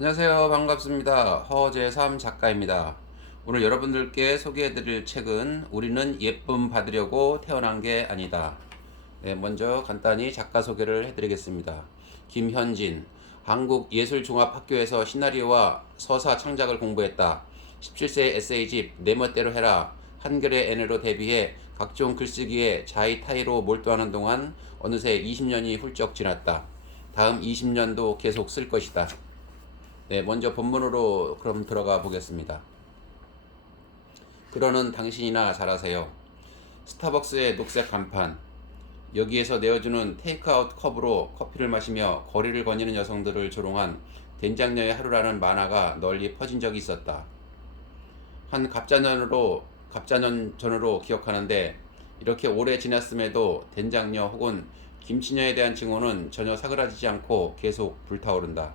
안녕하세요. 반갑습니다. 허재삼 작가입니다. 오늘 여러분들께 소개해드릴 책은 우리는 예쁨 받으려고 태어난 게 아니다. 먼저 간단히 작가 소개를 해드리겠습니다. 김현진, 한국예술종합학교에서 시나리오와 서사 창작을 공부했다. 17세 에세이집 내 멋대로 해라 한글의 N으로 데뷔해 각종 글쓰기에 자의타의로 몰두하는 동안 어느새 20년이 훌쩍 지났다. 다음 20년도 계속 쓸 것이다. 먼저 본문으로 그럼 들어가 보겠습니다. 그러는 당신이나 잘하세요. 스타벅스의 녹색 간판, 여기에서 내어주는 테이크아웃 컵으로 커피를 마시며 거리를 거니는 여성들을 조롱한 된장녀의 하루라는 만화가 널리 퍼진 적이 있었다. 한 갑자년 전으로 기억하는데 이렇게 오래 지났음에도 된장녀 혹은 김치녀에 대한 징후는 전혀 사그라지지 않고 계속 불타오른다.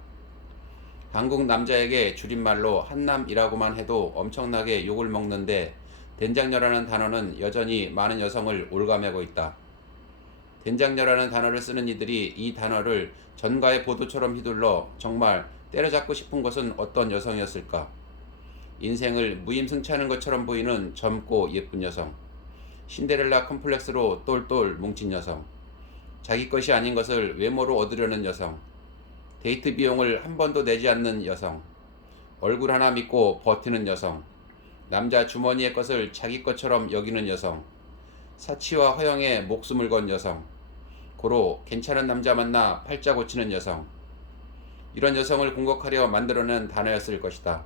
한국 남자에게 줄임말로 한남이라고만 해도 엄청나게 욕을 먹는데 된장녀라는 단어는 여전히 많은 여성을 올가매고 있다. 된장녀라는 단어를 쓰는 이들이 이 단어를 전가의 보도처럼 휘둘러 정말 때려잡고 싶은 것은 어떤 여성이었을까? 인생을 무임승차하는 것처럼 보이는 젊고 예쁜 여성, 신데렐라 컴플렉스로 똘똘 뭉친 여성, 자기 것이 아닌 것을 외모로 얻으려는 여성, 데이트 비용을 한 번도 내지 않는 여성, 얼굴 하나 믿고 버티는 여성, 남자 주머니의 것을 자기 것처럼 여기는 여성, 사치와 허영에 목숨을 건 여성, 고로 괜찮은 남자 만나 팔자 고치는 여성, 이런 여성을 공격하려 만들어낸 단어였을 것이다.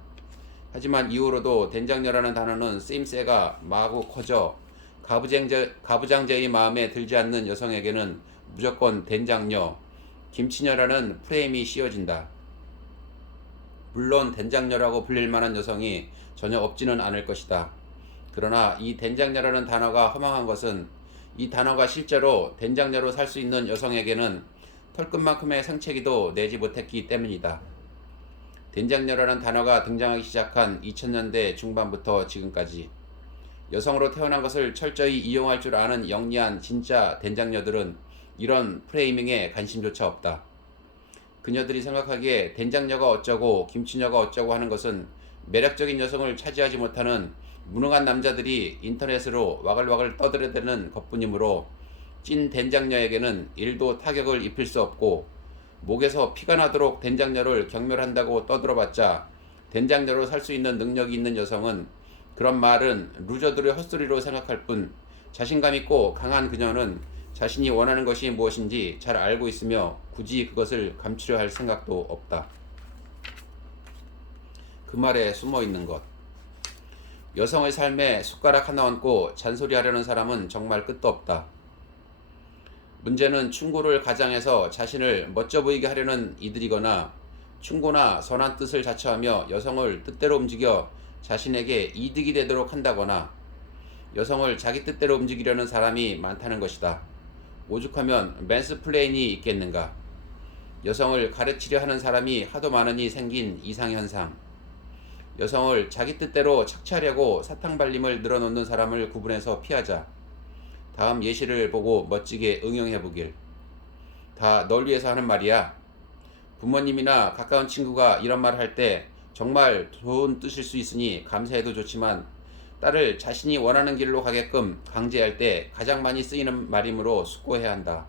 하지만 이후로도 된장녀라는 단어는 쓰임새가 마구 커져 가부장제의 마음에 들지 않는 여성에게는 무조건 된장녀, 김치녀라는 프레임이 씌워진다. 물론 된장녀라고 불릴 만한 여성이 전혀 없지는 않을 것이다. 그러나 이 된장녀라는 단어가 허망한 것은 이 단어가 실제로 된장녀로 살 수 있는 여성에게는 털끝만큼의 상체기도 내지 못했기 때문이다. 된장녀라는 단어가 등장하기 시작한 2000년대 중반부터 지금까지 여성으로 태어난 것을 철저히 이용할 줄 아는 영리한 진짜 된장녀들은 이런 프레이밍에 관심조차 없다. 그녀들이 생각하기에 된장녀가 어쩌고 김치녀가 어쩌고 하는 것은 매력적인 여성을 차지하지 못하는 무능한 남자들이 인터넷으로 와글와글 떠들어대는 것뿐이므로 찐 된장녀에게는 일도 타격을 입힐 수 없고 목에서 피가 나도록 된장녀를 경멸한다고 떠들어봤자 된장녀로 살 수 있는 능력이 있는 여성은 그런 말은 루저들의 헛소리로 생각할 뿐 자신감 있고 강한 그녀는 자신이 원하는 것이 무엇인지 잘 알고 있으며 굳이 그것을 감추려 할 생각도 없다. 그 말에 숨어 있는 것. 여성의 삶에 숟가락 하나 얹고 잔소리하려는 사람은 정말 끝도 없다. 문제는 충고를 가장해서 자신을 멋져 보이게 하려는 이들이거나 충고나 선한 뜻을 자처하며 여성을 뜻대로 움직여 자신에게 이득이 되도록 한다거나 여성을 자기 뜻대로 움직이려는 사람이 많다는 것이다. 오죽하면 맨스플레인이 있겠는가. 여성을 가르치려 하는 사람이 하도 많으니 생긴 이상현상. 여성을 자기 뜻대로 착취하려고 사탕발림을 늘어놓는 사람을 구분해서 피하자. 다음 예시를 보고 멋지게 응용해보길. 다 널 위해서 하는 말이야. 부모님이나 가까운 친구가 이런 말을 할 때 정말 좋은 뜻일 수 있으니 감사해도 좋지만 딸을 자신이 원하는 길로 가게끔 강제할 때 가장 많이 쓰이는 말이므로 숙고해야 한다.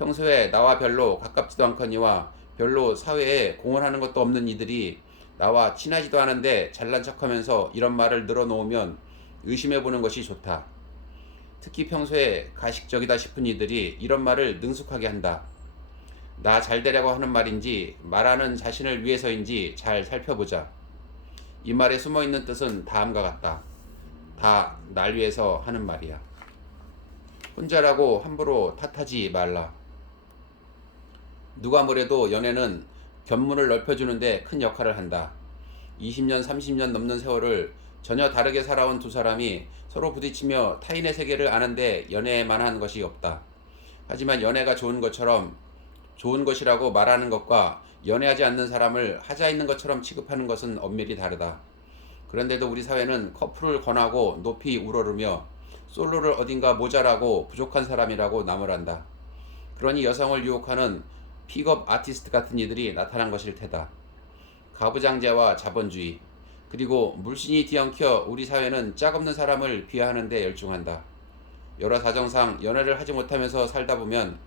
평소에 나와 별로 가깝지도 않거니와 별로 사회에 공헌하는 것도 없는 이들이 나와 친하지도 않은데 잘난 척하면서 이런 말을 늘어놓으면 의심해보는 것이 좋다. 특히 평소에 가식적이다 싶은 이들이 이런 말을 능숙하게 한다. 나 잘 되려고 하는 말인지 말하는 자신을 위해서인지 잘 살펴보자. 이 말에 숨어있는 뜻은 다음과 같다. 다 날 위해서 하는 말이야. 혼자라고 함부로 탓하지 말라. 누가 뭐래도 연애는 견문을 넓혀주는데 큰 역할을 한다. 20년, 30년 넘는 세월을 전혀 다르게 살아온 두 사람이 서로 부딪히며 타인의 세계를 아는데 연애만 한 것이 없다. 하지만 연애가 좋은 것이라고 말하는 것과 연애하지 않는 사람을 하자 있는 것처럼 취급하는 것은 엄밀히 다르다. 그런데도 우리 사회는 커플을 권하고 높이 우러르며 솔로를 어딘가 모자라고 부족한 사람이라고 나무란다. 그러니 여성을 유혹하는 픽업 아티스트 같은 이들이 나타난 것일 테다. 가부장제와 자본주의, 그리고 물신이 뒤엉켜 우리 사회는 짝없는 사람을 비하하는 데 열중한다. 여러 사정상 연애를 하지 못하면서 살다 보면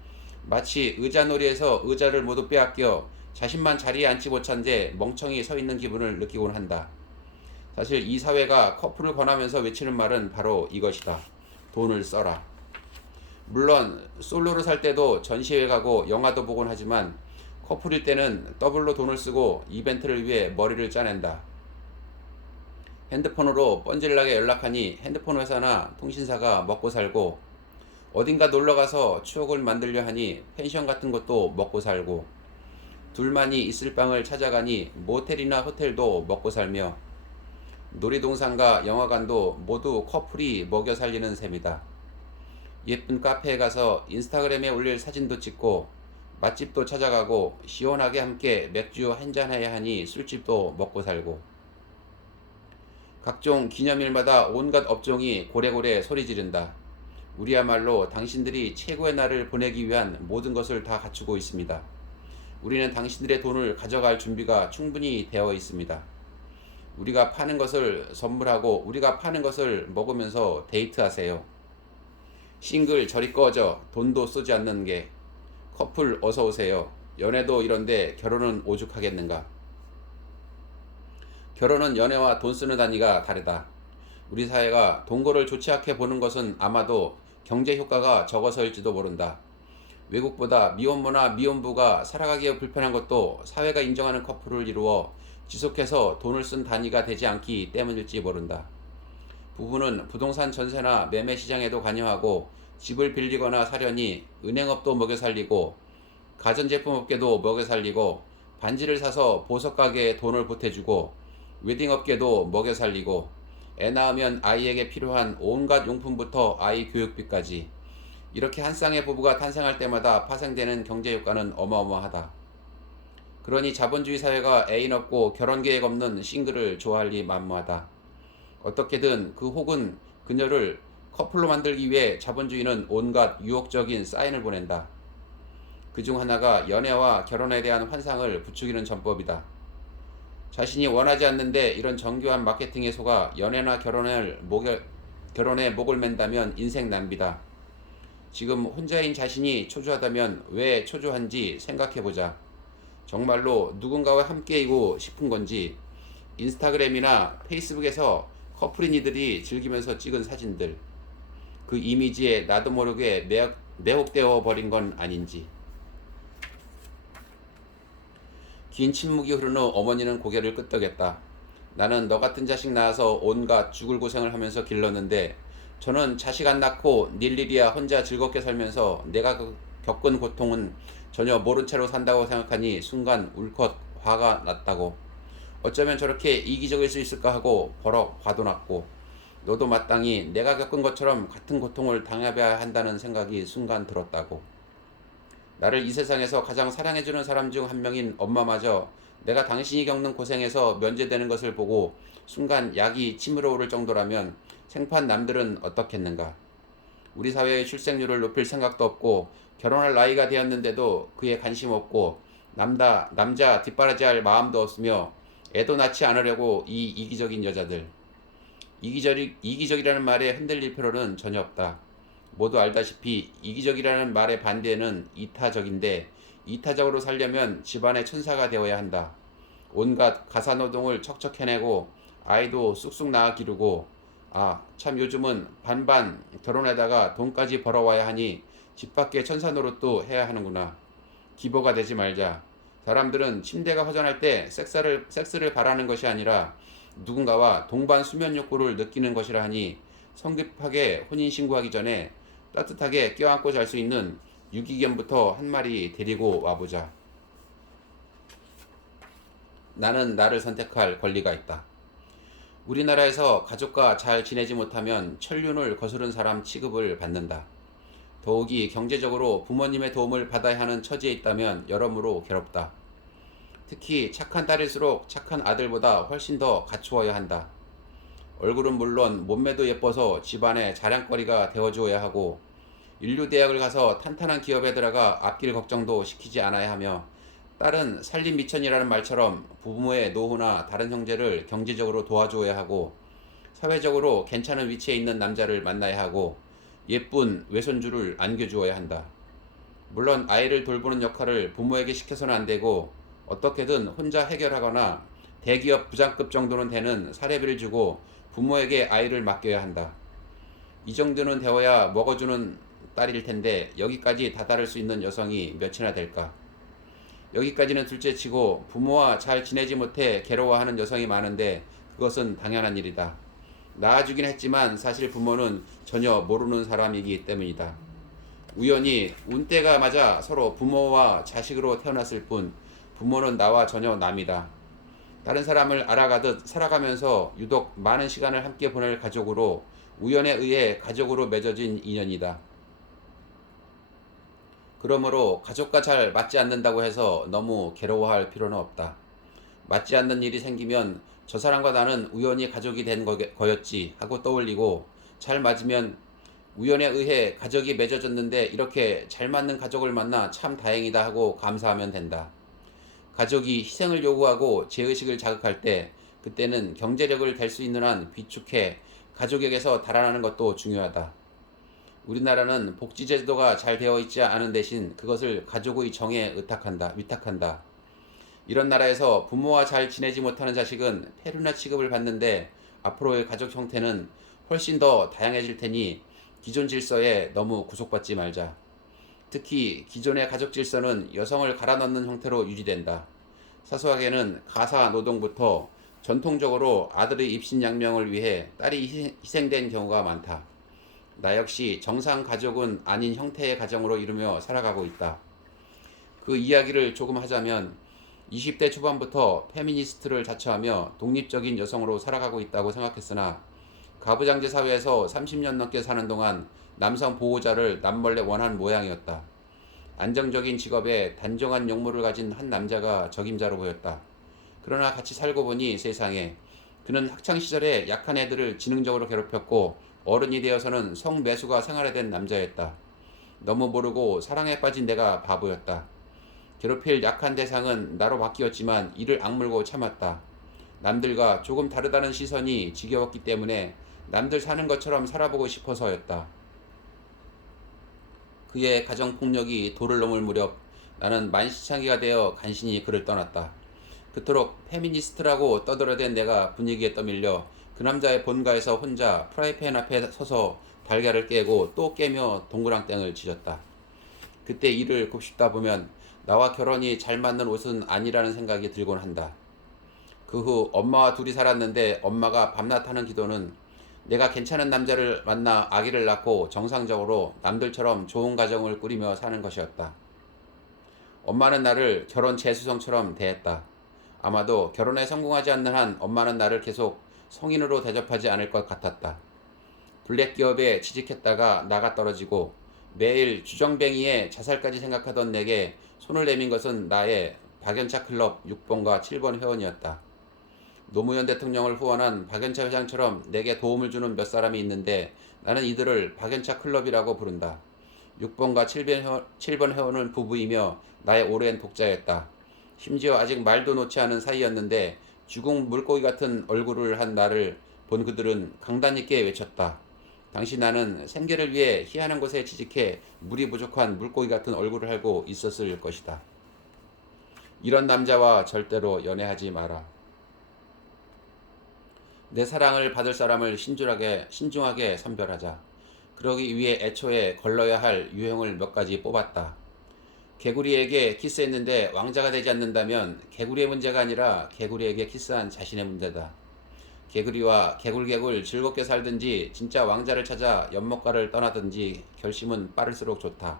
마치 의자놀이에서 의자를 모두 빼앗겨 자신만 자리에 앉지 못한 채 멍청이 서 있는 기분을 느끼곤 한다. 사실 이 사회가 커플을 권하면서 외치는 말은 바로 이것이다. 돈을 써라. 물론 솔로로 살 때도 전시회 가고 영화도 보곤 하지만 커플일 때는 더블로 돈을 쓰고 이벤트를 위해 머리를 짜낸다. 핸드폰으로 뻔질나게 연락하니 핸드폰 회사나 통신사가 먹고 살고, 어딘가 놀러가서 추억을 만들려 하니 펜션 같은 것도 먹고 살고, 둘만이 있을 방을 찾아가니 모텔이나 호텔도 먹고 살며, 놀이동산과 영화관도 모두 커플이 먹여 살리는 셈이다. 예쁜 카페에 가서 인스타그램에 올릴 사진도 찍고, 맛집도 찾아가고, 시원하게 함께 맥주 한잔해야 하니 술집도 먹고 살고, 각종 기념일마다 온갖 업종이 고래고래 소리 지른다. 우리야말로 당신들이 최고의 날을 보내기 위한 모든 것을 다 갖추고 있습니다. 우리는 당신들의 돈을 가져갈 준비가 충분히 되어 있습니다. 우리가 파는 것을 선물하고 우리가 파는 것을 먹으면서 데이트하세요. 싱글 저리 꺼져. 돈도 쓰지 않는 게. 커플 어서 오세요. 연애도 이런데 결혼은 오죽하겠는가. 결혼은 연애와 돈 쓰는 단위가 다르다. 우리 사회가 동거를 좋지 않게 보는 것은 아마도 경제 효과가 적어서일지도 모른다. 외국보다 미혼모나 미혼부가 살아가기에 불편한 것도 사회가 인정하는 커플을 이루어 지속해서 돈을 쓴 단위가 되지 않기 때문일지 모른다. 부부는 부동산 전세나 매매 시장에도 관여하고 집을 빌리거나 사려니 은행업도 먹여 살리고 가전제품 업계도 먹여 살리고 반지를 사서 보석 가게에 돈을 보태주고 웨딩업계도 먹여 살리고 애 낳으면 아이에게 필요한 온갖 용품부터 아이 교육비까지, 이렇게 한 쌍의 부부가 탄생할 때마다 파생되는 경제 효과는 어마어마하다. 그러니 자본주의 사회가 애인 없고 결혼 계획 없는 싱글을 좋아할 리 만무하다. 어떻게든 그 혹은 그녀를 커플로 만들기 위해 자본주의는 온갖 유혹적인 사인을 보낸다. 그중 하나가 연애와 결혼에 대한 환상을 부추기는 전법이다. 자신이 원하지 않는데 이런 정교한 마케팅에 속아 연애나 결혼에 목을 맨다면 인생 낭비다. 지금 혼자인 자신이 초조하다면 왜 초조한지 생각해보자. 정말로 누군가와 함께이고 싶은 건지, 인스타그램이나 페이스북에서 커플인 이들이 즐기면서 찍은 사진들, 그 이미지에 나도 모르게 매혹되어 버린 건 아닌지. 긴 침묵이 흐른 후 어머니는 고개를 끄덕였다. 나는 너 같은 자식 낳아서 온갖 죽을 고생을 하면서 길렀는데 저는 자식 안 낳고 닐일이야 혼자 즐겁게 살면서 내가 겪은 고통은 전혀 모른 채로 산다고 생각하니 순간 울컥 화가 났다고. 어쩌면 저렇게 이기적일 수 있을까 하고 버럭 화도 났고, 너도 마땅히 내가 겪은 것처럼 같은 고통을 당해봐야 한다는 생각이 순간 들었다고. 나를 이 세상에서 가장 사랑해주는 사람 중 한 명인 엄마마저 내가 당신이 겪는 고생에서 면제되는 것을 보고 순간 약이 치밀어 오를 정도라면 생판 남들은 어떻겠는가. 우리 사회의 출생률을 높일 생각도 없고 결혼할 나이가 되었는데도 그에 관심 없고 남자 뒷바라지할 마음도 없으며 애도 낳지 않으려고 이 이기적인 여자들. 이기적이라는 말에 흔들릴 필요는 전혀 없다. 모두 알다시피 이기적이라는 말의 반대는 이타적인데, 이타적으로 살려면 집안의 천사가 되어야 한다. 온갖 가사노동을 척척 해내고 아이도 쑥쑥 낳아 기르고, 참 요즘은 반반 결혼에다가 돈까지 벌어와야 하니 집 밖에 천사 노릇도 해야 하는구나. 기보가 되지 말자. 사람들은 침대가 허전할 때 섹스를 바라는 것이 아니라 누군가와 동반 수면 욕구를 느끼는 것이라 하니 성급하게 혼인신고하기 전에 따뜻하게 껴안고 잘 수 있는 유기견부터 한 마리 데리고 와보자. 나는 나를 선택할 권리가 있다. 우리나라에서 가족과 잘 지내지 못하면 천륜을 거스른 사람 취급을 받는다. 더욱이 경제적으로 부모님의 도움을 받아야 하는 처지에 있다면 여러모로 괴롭다. 특히 착한 딸일수록 착한 아들보다 훨씬 더 갖추어야 한다. 얼굴은 물론 몸매도 예뻐서 집안의 자랑거리가 되어주어야 하고, 인류대학을 가서 탄탄한 기업에 들어가 앞길 걱정도 시키지 않아야 하며, 딸은 살림 미천이라는 말처럼 부모의 노후나 다른 형제를 경제적으로 도와주어야 하고 사회적으로 괜찮은 위치에 있는 남자를 만나야 하고 예쁜 외손주를 안겨주어야 한다. 물론 아이를 돌보는 역할을 부모에게 시켜서는 안 되고 어떻게든 혼자 해결하거나 대기업 부장급 정도는 되는 사례비를 주고 부모에게 아이를 맡겨야 한다. 이 정도는 되어야 먹어주는 딸일 텐데 여기까지 다다를 수 있는 여성이 몇이나 될까? 여기까지는 둘째치고 부모와 잘 지내지 못해 괴로워하는 여성이 많은데 그것은 당연한 일이다. 낳아주긴 했지만 사실 부모는 전혀 모르는 사람이기 때문이다. 우연히 운때가 맞아 서로 부모와 자식으로 태어났을 뿐 부모는 나와 전혀 남이다. 다른 사람을 알아가듯 살아가면서 유독 많은 시간을 함께 보낼 가족으로 우연에 의해 가족으로 맺어진 인연이다. 그러므로 가족과 잘 맞지 않는다고 해서 너무 괴로워할 필요는 없다. 맞지 않는 일이 생기면 저 사람과 나는 우연히 가족이 된 거였지 하고 떠올리고 잘 맞으면 우연에 의해 가족이 맺어졌는데 이렇게 잘 맞는 가족을 만나 참 다행이다 하고 감사하면 된다. 가족이 희생을 요구하고 죄의식을 자극할 때 그때는 경제력을 댈 수 있는 한 비축해 가족에게서 달아나는 것도 중요하다. 우리나라는 복지제도가 잘 되어 있지 않은 대신 그것을 가족의 정에 위탁한다. 이런 나라에서 부모와 잘 지내지 못하는 자식은 페루나 취급을 받는데 앞으로의 가족 형태는 훨씬 더 다양해질 테니 기존 질서에 너무 구속받지 말자. 특히 기존의 가족 질서는 여성을 갈아넣는 형태로 유지된다. 사소하게는 가사 노동부터 전통적으로 아들의 입신양명을 위해 딸이 희생된 경우가 많다. 나 역시 정상 가족은 아닌 형태의 가정으로 이루며 살아가고 있다. 그 이야기를 조금 하자면 20대 초반부터 페미니스트를 자처하며 독립적인 여성으로 살아가고 있다고 생각했으나 가부장제 사회에서 30년 넘게 사는 동안 남성 보호자를 남몰래 원한 모양이었다. 안정적인 직업에 단정한 용모를 가진 한 남자가 적임자로 보였다. 그러나 같이 살고 보니 세상에 그는 학창시절에 약한 애들을 지능적으로 괴롭혔고 어른이 되어서는 성매수가 생활화된 남자였다. 너무 모르고 사랑에 빠진 내가 바보였다. 괴롭힐 약한 대상은 나로 바뀌었지만 이를 악물고 참았다. 남들과 조금 다르다는 시선이 지겨웠기 때문에 남들 사는 것처럼 살아보고 싶어서였다. 그의 가정폭력이 도를 넘을 무렵 나는 만시창기가 되어 간신히 그를 떠났다. 그토록 페미니스트라고 떠들어댄 내가 분위기에 떠밀려 그 남자의 본가에서 혼자 프라이팬 앞에 서서 달걀을 깨고 또 깨며 동그랑땡을 지졌다. 그때 일을 곱씹다 보면 나와 결혼이 잘 맞는 옷은 아니라는 생각이 들곤 한다. 그 후 엄마와 둘이 살았는데 엄마가 밤낮 하는 기도는 내가 괜찮은 남자를 만나 아기를 낳고 정상적으로 남들처럼 좋은 가정을 꾸리며 사는 것이었다. 엄마는 나를 결혼 재수성처럼 대했다. 아마도 결혼에 성공하지 않는 한 엄마는 나를 계속 성인으로 대접하지 않을 것 같았다. 블랙 기업에 취직했다가 나가 떨어지고 매일 주정뱅이에 자살까지 생각하던 내게 손을 내민 것은 나의 박연차 클럽 6번과 7번 회원이었다. 노무현 대통령을 후원한 박연차 회장처럼 내게 도움을 주는 몇 사람이 있는데 나는 이들을 박연차 클럽이라고 부른다. 6번과 7번 회원은 부부이며 나의 오랜 독자였다. 심지어 아직 말도 놓지 않은 사이였는데 죽은 물고기 같은 얼굴을 한 나를 본 그들은 강단 있게 외쳤다. 당시 나는 생계를 위해 희한한 곳에 취직해 물이 부족한 물고기 같은 얼굴을 하고 있었을 것이다. 이런 남자와 절대로 연애하지 마라. 내 사랑을 받을 사람을 신중하게 선별하자. 그러기 위해 애초에 걸러야 할 유형을 몇 가지 뽑았다. 개구리에게 키스했는데 왕자가 되지 않는다면 개구리의 문제가 아니라 개구리에게 키스한 자신의 문제다. 개구리와 개굴개굴 즐겁게 살든지 진짜 왕자를 찾아 연못가를 떠나든지 결심은 빠를수록 좋다.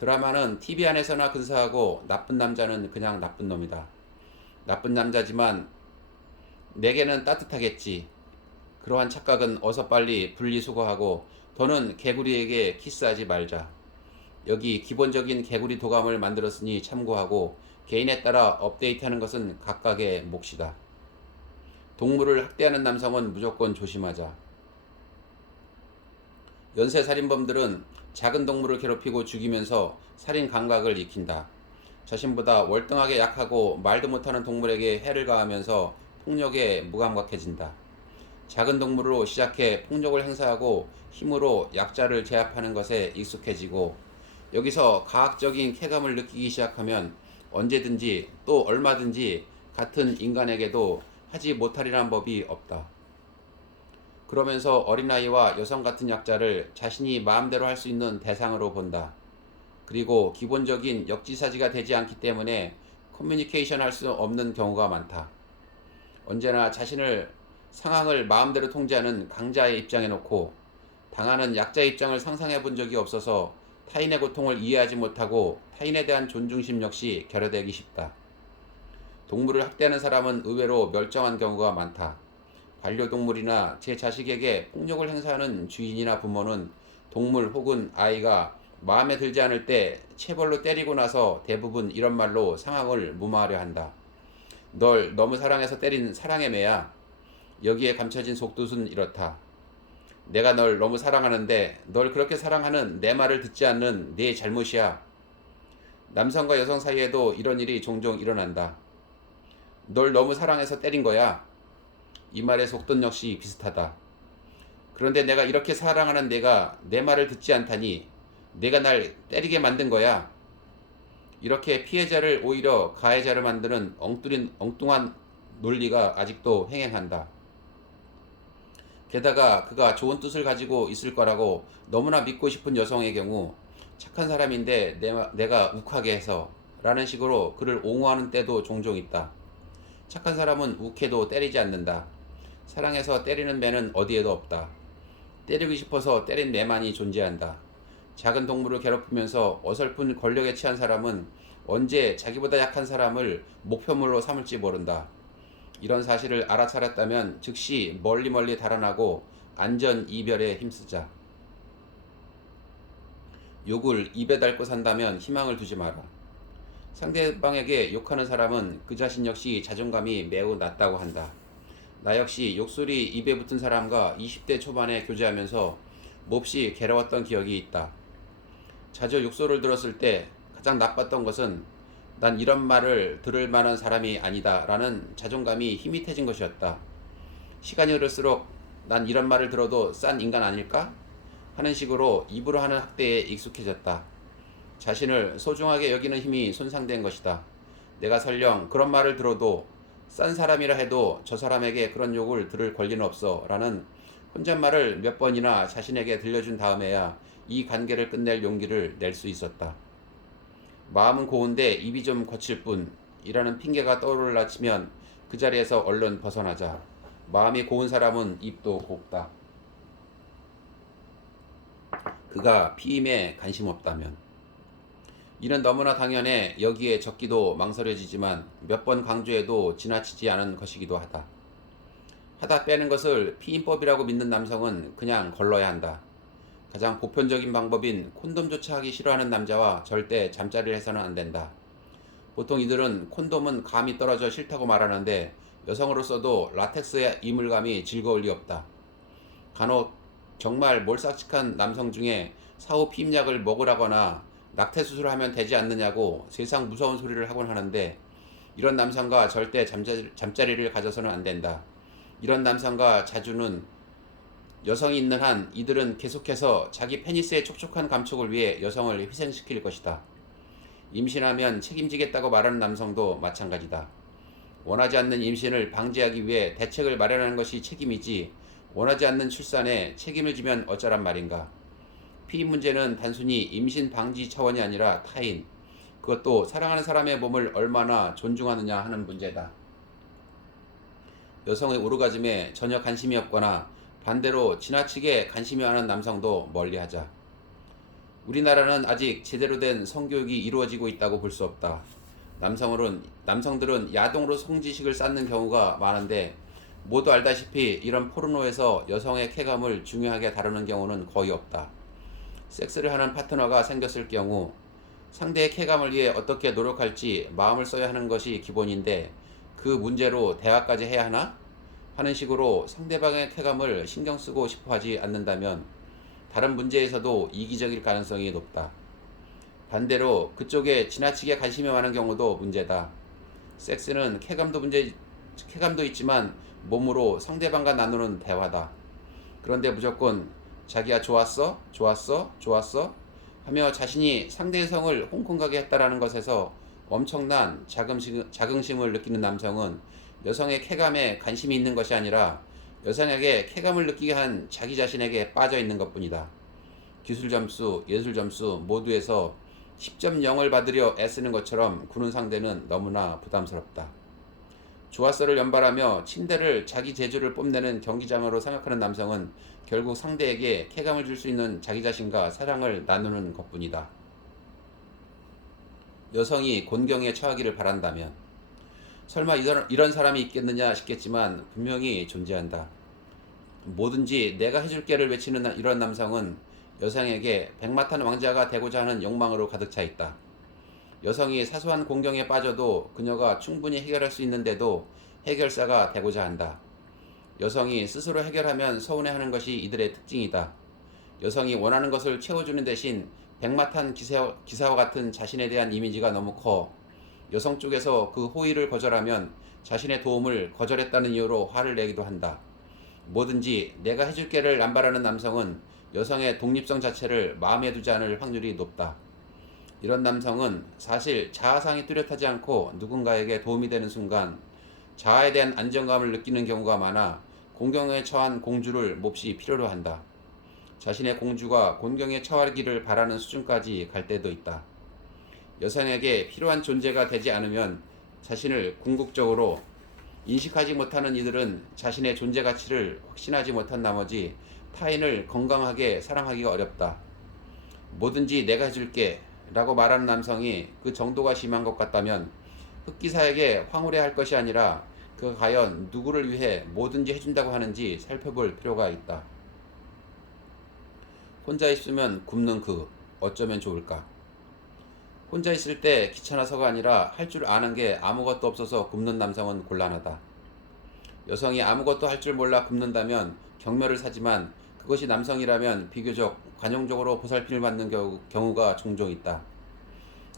드라마는 TV 안에서나 근사하고 나쁜 남자는 그냥 나쁜 놈이다. 나쁜 남자지만 내게는 따뜻하겠지. 그러한 착각은 어서 빨리 분리수거하고 더는 개구리에게 키스하지 말자. 여기 기본적인 개구리 도감을 만들었으니 참고하고 개인에 따라 업데이트하는 것은 각각의 몫이다. 동물을 학대하는 남성은 무조건 조심하자. 연쇄살인범들은 작은 동물을 괴롭히고 죽이면서 살인 감각을 익힌다. 자신보다 월등하게 약하고 말도 못하는 동물에게 해를 가하면서 폭력에 무감각해진다. 작은 동물로 시작해 폭력을 행사하고 힘으로 약자를 제압하는 것에 익숙해지고 여기서 가학적인 쾌감을 느끼기 시작하면 언제든지 또 얼마든지 같은 인간에게도 하지 못하리란 법이 없다. 그러면서 어린아이와 여성 같은 약자를 자신이 마음대로 할 수 있는 대상으로 본다. 그리고 기본적인 역지사지가 되지 않기 때문에 커뮤니케이션 할 수 없는 경우가 많다. 언제나 자신을 상황을 마음대로 통제하는 강자의 입장에 놓고 당하는 약자의 입장을 상상해 본 적이 없어서 타인의 고통을 이해하지 못하고 타인에 대한 존중심 역시 결여되기 쉽다. 동물을 학대하는 사람은 의외로 멀쩡한 경우가 많다. 반려동물이나 제 자식에게 폭력을 행사하는 주인이나 부모는 동물 혹은 아이가 마음에 들지 않을 때 체벌로 때리고 나서 대부분 이런 말로 상황을 무마하려 한다. 널 너무 사랑해서 때린 사랑의 매야. 여기에 감춰진 속뜻은 이렇다. 내가 널 너무 사랑하는데 널 그렇게 사랑하는 내 말을 듣지 않는 네 잘못이야. 남성과 여성 사이에도 이런 일이 종종 일어난다. 널 너무 사랑해서 때린 거야. 이 말의 속뜻 역시 비슷하다. 그런데 내가 이렇게 사랑하는 내가 내 말을 듣지 않다니 내가 날 때리게 만든 거야. 이렇게 피해자를 오히려 가해자를 만드는 엉뚱한 논리가 아직도 횡행한다. 게다가 그가 좋은 뜻을 가지고 있을 거라고 너무나 믿고 싶은 여성의 경우 착한 사람인데 내가 욱하게 해서 라는 식으로 그를 옹호하는 때도 종종 있다. 착한 사람은 욱해도 때리지 않는다. 사랑해서 때리는 매는 어디에도 없다. 때리고 싶어서 때린 매만이 존재한다. 작은 동물을 괴롭히면서 어설픈 권력에 취한 사람은 언제 자기보다 약한 사람을 목표물로 삼을지 모른다. 이런 사실을 알아차렸다면 즉시 멀리 달아나고 안전 이별에 힘쓰자. 욕을 입에 달고 산다면 희망을 두지 마라. 상대방에게 욕하는 사람은 그 자신 역시 자존감이 매우 낮다고 한다. 나 역시 욕설이 입에 붙은 사람과 20대 초반에 교제하면서 몹시 괴로웠던 기억이 있다. 자주 욕설을 들었을 때 가장 나빴던 것은 난 이런 말을 들을 만한 사람이 아니다 라는 자존감이 희밋해진 것이었다. 시간이 흐를수록 난 이런 말을 들어도 싼 인간 아닐까? 하는 식으로 입으로 하는 학대에 익숙해졌다. 자신을 소중하게 여기는 힘이 손상된 것이다. 내가 설령 그런 말을 들어도 싼 사람이라 해도 저 사람에게 그런 욕을 들을 권리는 없어 라는 혼잣말을 몇 번이나 자신에게 들려준 다음에야 이 관계를 끝낼 용기를 낼 수 있었다. 마음은 고운데 입이 좀 거칠 뿐이라는 핑계가 떠올라 치면 그 자리에서 얼른 벗어나자. 마음이 고운 사람은 입도 곱다. 그가 피임에 관심 없다면. 이는 너무나 당연해 여기에 적기도 망설여지지만 몇 번 강조해도 지나치지 않은 것이기도 하다. 하다 빼는 것을 피임법이라고 믿는 남성은 그냥 걸러야 한다. 가장 보편적인 방법인 콘돔조차 하기 싫어하는 남자와 절대 잠자리를 해서는 안 된다. 보통 이들은 콘돔은 감이 떨어져 싫다고 말하는데 여성으로서도 라텍스의 이물감이 즐거울 리 없다. 간혹 정말 몰삭직한 남성 중에 사후 피임약을 먹으라거나 낙태 수술을 하면 되지 않느냐고 세상 무서운 소리를 하곤 하는데 이런 남성과 절대 잠자리를 가져서는 안 된다. 이런 남성과 자주는 여성이 있는 한 이들은 계속해서 자기 페니스의 촉촉한 감촉을 위해 여성을 희생시킬 것이다. 임신하면 책임지겠다고 말하는 남성도 마찬가지다. 원하지 않는 임신을 방지하기 위해 대책을 마련하는 것이 책임이지 원하지 않는 출산에 책임을 지면 어쩌란 말인가. 피임 문제는 단순히 임신 방지 차원이 아니라 타인, 그것도 사랑하는 사람의 몸을 얼마나 존중하느냐 하는 문제다. 여성의 오르가즘에 전혀 관심이 없거나 반대로 지나치게 관심이 많은 남성도 멀리하자. 우리나라는 아직 제대로 된 성교육이 이루어지고 있다고 볼 수 없다. 남성들은 야동으로 성지식을 쌓는 경우가 많은데 모두 알다시피 이런 포르노에서 여성의 쾌감을 중요하게 다루는 경우는 거의 없다. 섹스를 하는 파트너가 생겼을 경우 상대의 쾌감을 위해 어떻게 노력할지 마음을 써야 하는 것이 기본인데 그 문제로 대화까지 해야 하나? 하는 식으로 상대방의 쾌감을 신경 쓰고 싶어 하지 않는다면 다른 문제에서도 이기적일 가능성이 높다. 반대로 그쪽에 지나치게 관심이 많은 경우도 문제다. 섹스는 쾌감도 있지만 몸으로 상대방과 나누는 대화다. 그런데 무조건 자기야 좋았어? 좋았어? 좋았어? 하며 자신이 상대의 성을 홍콩 가게 했다라는 것에서 엄청난 자긍심을 느끼는 남성은 여성의 쾌감에 관심이 있는 것이 아니라 여성에게 쾌감을 느끼게 한 자기 자신에게 빠져 있는 것뿐이다. 기술 점수, 예술 점수 모두에서 10점 0을 받으려 애쓰는 것처럼 구는 상대는 너무나 부담스럽다. 좋았어를 연발하며 침대를 자기 재주를 뽐내는 경기장으로 생각하는 남성은 결국 상대에게 쾌감을 줄 수 있는 자기 자신과 사랑을 나누는 것뿐이다. 여성이 곤경에 처하기를 바란다면 설마 이런 사람이 있겠느냐 싶겠지만 분명히 존재한다. 뭐든지 내가 해줄게를 외치는 이런 남성은 여성에게 백마탄 왕자가 되고자 하는 욕망으로 가득 차 있다. 여성이 사소한 공경에 빠져도 그녀가 충분히 해결할 수 있는데도 해결사가 되고자 한다. 여성이 스스로 해결하면 서운해하는 것이 이들의 특징이다. 여성이 원하는 것을 채워주는 대신 백마탄 기사와 같은 자신에 대한 이미지가 너무 커 여성 쪽에서 그 호의를 거절하면 자신의 도움을 거절했다는 이유로 화를 내기도 한다. 뭐든지 내가 해줄게를 남발하는 남성은 여성의 독립성 자체를 마음에 두지 않을 확률이 높다. 이런 남성은 사실 자아상이 뚜렷하지 않고 누군가에게 도움이 되는 순간 자아에 대한 안정감을 느끼는 경우가 많아 공경에 처한 공주를 몹시 필요로 한다. 자신의 공주가 곤경에 처하기를 바라는 수준까지 갈 때도 있다. 여성에게 필요한 존재가 되지 않으면 자신을 궁극적으로 인식하지 못하는 이들은 자신의 존재 가치를 확신하지 못한 나머지 타인을 건강하게 사랑하기가 어렵다. 뭐든지 내가 해줄게 라고 말하는 남성이 그 정도가 심한 것 같다면 흑기사에게 황홀해 할 것이 아니라 그가 과연 누구를 위해 뭐든지 해준다고 하는지 살펴볼 필요가 있다. 혼자 있으면 굶는 그 어쩌면 좋을까? 혼자 있을 때 귀찮아서가 아니라 할 줄 아는 게 아무것도 없어서 굶는 남성은 곤란하다. 여성이 아무것도 할 줄 몰라 굶는다면 경멸을 사지만 그것이 남성이라면 비교적 관용적으로 보살핌을 받는 경우가 종종 있다.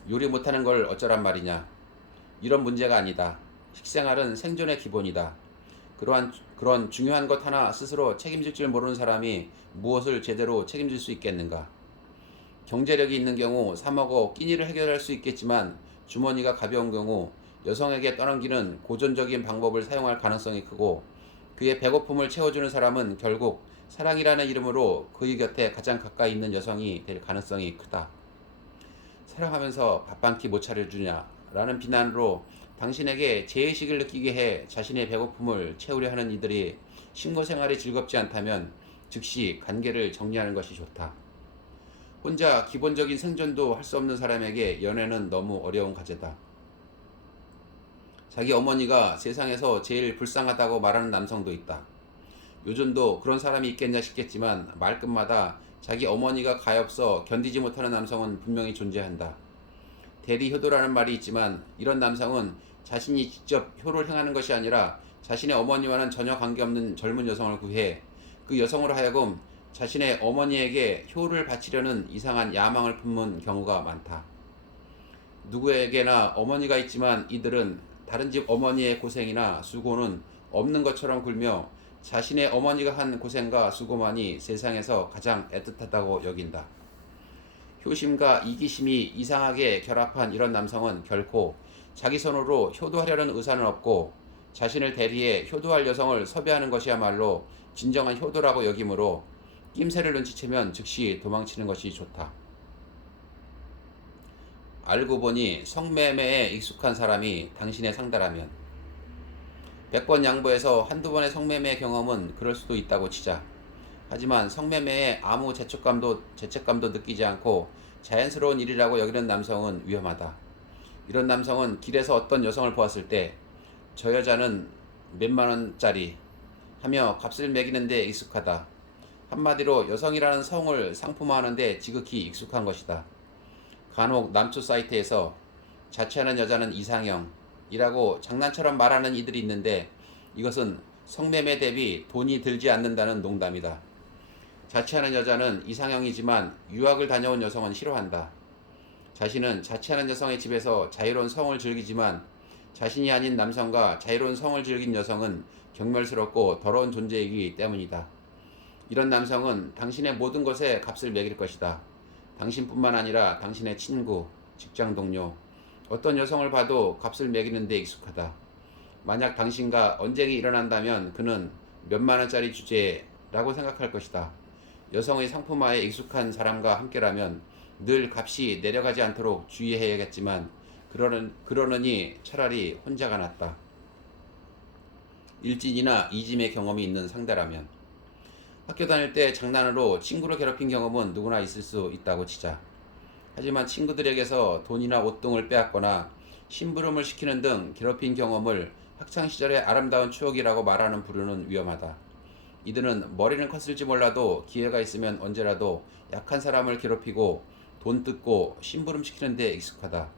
요리 못하는 걸 어쩌란 말이냐? 이런 문제가 아니다. 식생활은 생존의 기본이다. 그런 중요한 것 하나 스스로 책임질 줄 모르는 사람이 무엇을 제대로 책임질 수 있겠는가? 경제력이 있는 경우 사 먹어 끼니를 해결할 수 있겠지만 주머니가 가벼운 경우 여성에게 떠넘기는 고전적인 방법을 사용할 가능성이 크고 그의 배고픔을 채워주는 사람은 결국 사랑이라는 이름으로 그의 곁에 가장 가까이 있는 여성이 될 가능성이 크다. 사랑하면서 밥 한 끼 못 차려주냐 라는 비난으로 당신에게 죄의식을 느끼게 해 자신의 배고픔을 채우려 하는 이들이 신고 생활이 즐겁지 않다면 즉시 관계를 정리하는 것이 좋다. 혼자 기본적인 생존도 할 수 없는 사람에게 연애는 너무 어려운 과제다. 자기 어머니가 세상에서 제일 불쌍하다고 말하는 남성도 있다. 요즘도 그런 사람이 있겠냐 싶겠지만 말끝마다 자기 어머니가 가엾어 견디지 못하는 남성은 분명히 존재한다. 대리효도라는 말이 있지만 이런 남성은 자신이 직접 효를 행하는 것이 아니라 자신의 어머니와는 전혀 관계없는 젊은 여성을 구해 그 여성으로 하여금 자신의 어머니에게 효를 바치려는 이상한 야망을 품는 경우가 많다. 누구에게나 어머니가 있지만 이들은 다른 집 어머니의 고생이나 수고는 없는 것처럼 굴며 자신의 어머니가 한 고생과 수고만이 세상에서 가장 애틋하다고 여긴다. 효심과 이기심이 이상하게 결합한 이런 남성은 결코 자기 손으로 효도하려는 의사는 없고 자신을 대리해 효도할 여성을 섭외하는 것이야말로 진정한 효도라고 여기므로 낌새를 눈치채면 즉시 도망치는 것이 좋다. 알고 보니 성매매에 익숙한 사람이 당신의 상대라면 100번 양보해서 한두 번의 성매매 경험은 그럴 수도 있다고 치자. 하지만 성매매에 아무 죄책감도 느끼지 않고 자연스러운 일이라고 여기는 남성은 위험하다. 이런 남성은 길에서 어떤 여성을 보았을 때 저 여자는 몇만 원짜리 하며 값을 매기는 데 익숙하다. 한마디로 여성이라는 성을 상품화하는 데 지극히 익숙한 것이다. 간혹 남초 사이트에서 자취하는 여자는 이상형이라고 장난처럼 말하는 이들이 있는데 이것은 성매매 대비 돈이 들지 않는다는 농담이다. 자취하는 여자는 이상형이지만 유학을 다녀온 여성은 싫어한다. 자신은 자취하는 여성의 집에서 자유로운 성을 즐기지만 자신이 아닌 남성과 자유로운 성을 즐긴 여성은 경멸스럽고 더러운 존재이기 때문이다. 이런 남성은 당신의 모든 것에 값을 매길 것이다. 당신뿐만 아니라 당신의 친구, 직장 동료, 어떤 여성을 봐도 값을 매기는 데 익숙하다. 만약 당신과 언쟁이 일어난다면 그는 몇만 원짜리 주제라고 생각할 것이다. 여성의 상품화에 익숙한 사람과 함께라면 늘 값이 내려가지 않도록 주의해야겠지만 그러느니 차라리 혼자가 낫다. 일진이나 이짐의 경험이 있는 상대라면 학교 다닐 때 장난으로 친구를 괴롭힌 경험은 누구나 있을 수 있다고 치자. 하지만 친구들에게서 돈이나 옷 등을 빼앗거나 심부름을 시키는 등 괴롭힌 경험을 학창시절의 아름다운 추억이라고 말하는 부류는 위험하다. 이들은 머리는 컸을지 몰라도 기회가 있으면 언제라도 약한 사람을 괴롭히고 돈 뜯고 심부름 시키는 데 익숙하다.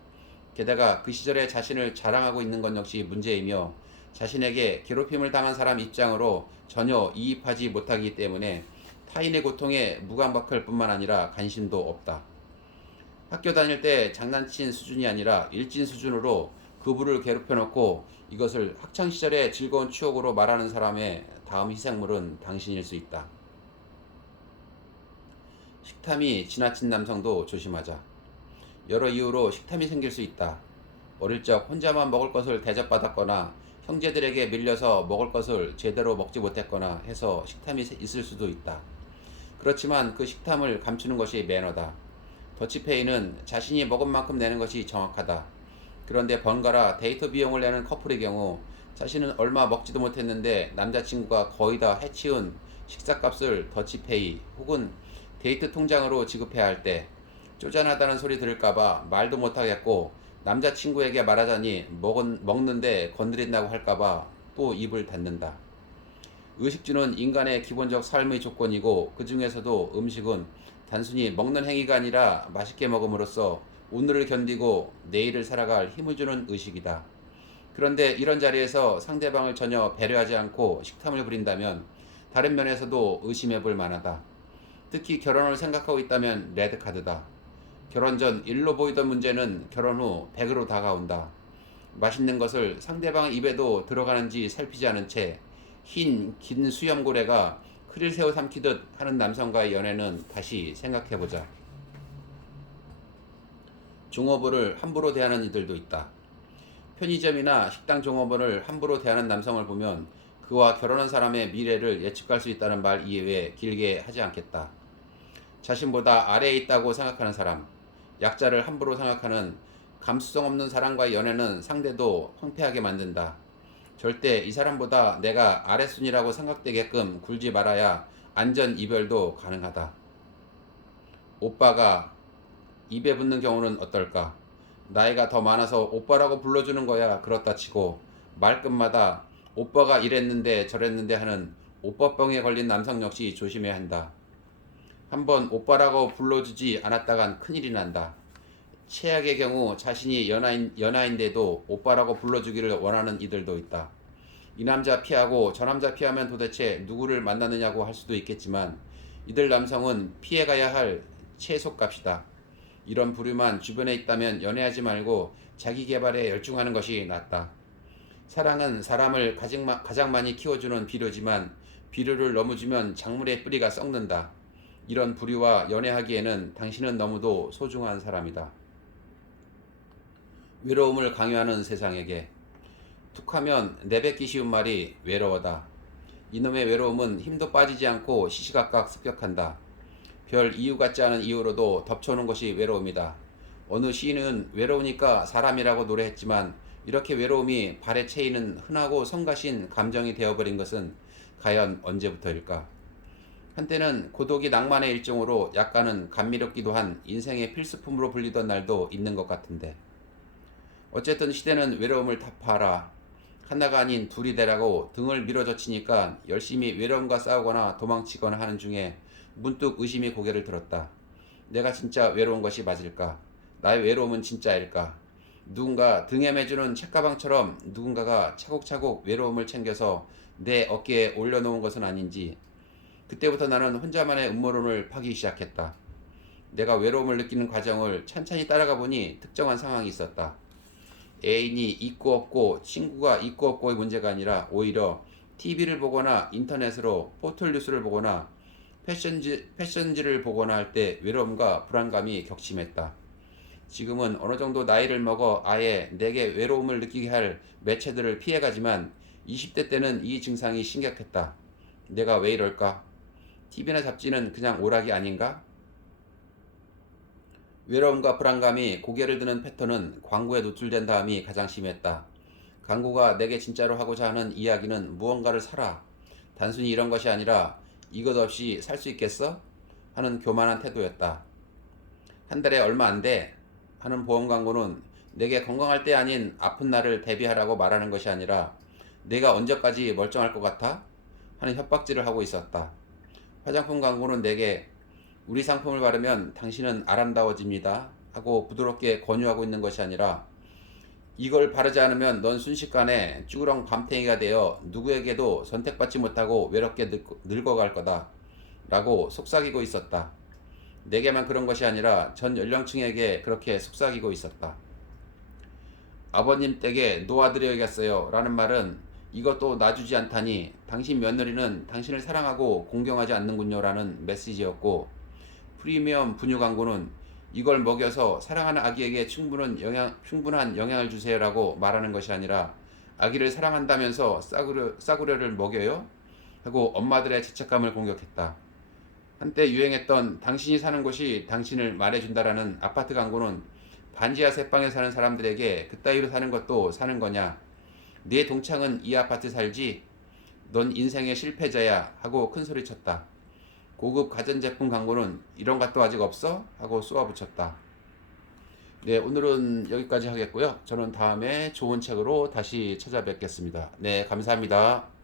게다가 그 시절에 자신을 자랑하고 있는 것 역시 문제이며 자신에게 괴롭힘을 당한 사람 입장으로 전혀 이입하지 못하기 때문에 타인의 고통에 무감각할 뿐만 아니라 관심도 없다. 학교 다닐 때 장난친 수준이 아니라 일진 수준으로 그부를 괴롭혀 놓고 이것을 학창시절의 즐거운 추억으로 말하는 사람의 다음 희생물은 당신일 수 있다. 식탐이 지나친 남성도 조심하자. 여러 이유로 식탐이 생길 수 있다. 어릴 적 혼자만 먹을 것을 대접받았거나 형제들에게 밀려서 먹을 것을 제대로 먹지 못했거나 해서 식탐이 있을 수도 있다. 그렇지만 그 식탐을 감추는 것이 매너다. 더치페이는 자신이 먹은 만큼 내는 것이 정확하다. 그런데 번갈아 데이트 비용을 내는 커플의 경우 자신은 얼마 먹지도 못했는데 남자친구가 거의 다 해치운 식사값을 더치페이 혹은 데이트 통장으로 지급해야 할 때 쪼잔하다는 소리 들을까봐 말도 못하겠고 남자친구에게 말하자니 먹는데 건드린다고 할까봐 또 입을 닫는다. 의식주는 인간의 기본적 삶의 조건이고 그 중에서도 음식은 단순히 먹는 행위가 아니라 맛있게 먹음으로써 오늘을 견디고 내일을 살아갈 힘을 주는 의식이다. 그런데 이런 자리에서 상대방을 전혀 배려하지 않고 식탐을 부린다면 다른 면에서도 의심해 볼 만하다. 특히 결혼을 생각하고 있다면 레드카드다. 결혼 전 1로 보이던 문제는 결혼 후 100으로 다가온다. 맛있는 것을 상대방 입에도 들어가는지 살피지 않은 채 긴 수염고래가 크릴 새우 삼키듯 하는 남성과의 연애는 다시 생각해보자. 종업원을 함부로 대하는 이들도 있다. 편의점이나 식당 종업원을 함부로 대하는 남성을 보면 그와 결혼한 사람의 미래를 예측할 수 있다는 말 이외에 길게 하지 않겠다. 자신보다 아래에 있다고 생각하는 사람, 약자를 함부로 생각하는 감수성 없는 사람과의 연애는 상대도 황폐하게 만든다. 절대 이 사람보다 내가 아랫순이라고 생각되게끔 굴지 말아야 안전 이별도 가능하다. 오빠가 입에 붙는 경우는 어떨까? 나이가 더 많아서 오빠라고 불러주는 거야 그렇다 치고 말끝마다 오빠가 이랬는데 저랬는데 하는 오빠병에 걸린 남성 역시 조심해야 한다. 한번 오빠라고 불러주지 않았다간 큰일이 난다. 최악의 경우 자신이 연하인데도 오빠라고 불러주기를 원하는 이들도 있다. 이 남자 피하고 저 남자 피하면 도대체 누구를 만나느냐고 할 수도 있겠지만 이들 남성은 피해가야 할 채소값이다. 이런 부류만 주변에 있다면 연애하지 말고 자기 개발에 열중하는 것이 낫다. 사랑은 사람을 가장 많이 키워주는 비료지만 비료를 너무 주면 작물의 뿌리가 썩는다. 이런 부류와 연애하기에는 당신은 너무도 소중한 사람이다. 외로움을 강요하는 세상에게 툭하면 내뱉기 쉬운 말이 외로워다. 이놈의 외로움은 힘도 빠지지 않고 시시각각 습격한다. 별 이유 같지 않은 이유로도 덮쳐오는 것이 외로움이다. 어느 시인은 외로우니까 사람이라고 노래했지만 이렇게 외로움이 발에 채이는 흔하고 성가신 감정이 되어버린 것은 과연 언제부터일까? 한때는 고독이 낭만의 일종으로 약간은 감미롭기도 한 인생의 필수품으로 불리던 날도 있는 것 같은데. 어쨌든 시대는 외로움을 타파하라. 하나가 아닌 둘이 되라고 등을 밀어젖히니까 열심히 외로움과 싸우거나 도망치거나 하는 중에 문득 의심이 고개를 들었다. 내가 진짜 외로운 것이 맞을까? 나의 외로움은 진짜일까? 누군가 등에 매주는 책가방처럼 누군가가 차곡차곡 외로움을 챙겨서 내 어깨에 올려놓은 것은 아닌지. 그때부터 나는 혼자만의 음모론을 파기 시작했다. 내가 외로움을 느끼는 과정을 천천히 따라가 보니 특정한 상황이 있었다. 애인이 있고 없고 친구가 있고 없고의 문제가 아니라 오히려 TV를 보거나 인터넷으로 포털 뉴스를 보거나 패션지를 보거나 할 때 외로움과 불안감이 격심했다. 지금은 어느 정도 나이를 먹어 아예 내게 외로움을 느끼게 할 매체들을 피해가지만 20대 때는 이 증상이 심각했다. 내가 왜 이럴까? TV나 잡지는 그냥 오락이 아닌가? 외로움과 불안감이 고개를 드는 패턴은 광고에 노출된 다음이 가장 심했다. 광고가 내게 진짜로 하고자 하는 이야기는 무언가를 사라. 단순히 이런 것이 아니라 이것 없이 살 수 있겠어? 하는 교만한 태도였다. 한 달에 얼마 안 돼 하는 보험 광고는 내게 건강할 때 아닌 아픈 날을 대비하라고 말하는 것이 아니라 내가 언제까지 멀쩡할 것 같아? 하는 협박질을 하고 있었다. 화장품 광고는 내게 우리 상품을 바르면 당신은 아름다워집니다 하고 부드럽게 권유하고 있는 것이 아니라 이걸 바르지 않으면 넌 순식간에 쭈그렁 밤탱이가 되어 누구에게도 선택받지 못하고 외롭게 늙어갈 거다 라고 속삭이고 있었다. 내게만 그런 것이 아니라 전 연령층에게 그렇게 속삭이고 있었다. 아버님 댁에 놓아드려야겠어요 라는 말은 이것도 놔주지 않다니 당신 며느리는 당신을 사랑하고 공경하지 않는군요 라는 메시지였고, 프리미엄 분유 광고는 이걸 먹여서 사랑하는 아기에게 충분한 영양을 주세요 라고 말하는 것이 아니라 아기를 사랑한다면서 싸구려를 먹여요? 하고 엄마들의 죄책감을 공격했다. 한때 유행했던 당신이 사는 곳이 당신을 말해준다라는 아파트 광고는 반지하 새방에 사는 사람들에게 그따위로 사는 것도 사는 거냐? 네 동창은 이 아파트 살지? 넌 인생의 실패자야 하고 큰소리쳤다. 고급 가전제품 광고는 이런 것도 아직 없어? 하고 쏘아붙였다. 네, 오늘은 여기까지 하겠고요. 저는 다음에 좋은 책으로 다시 찾아뵙겠습니다. 네, 감사합니다.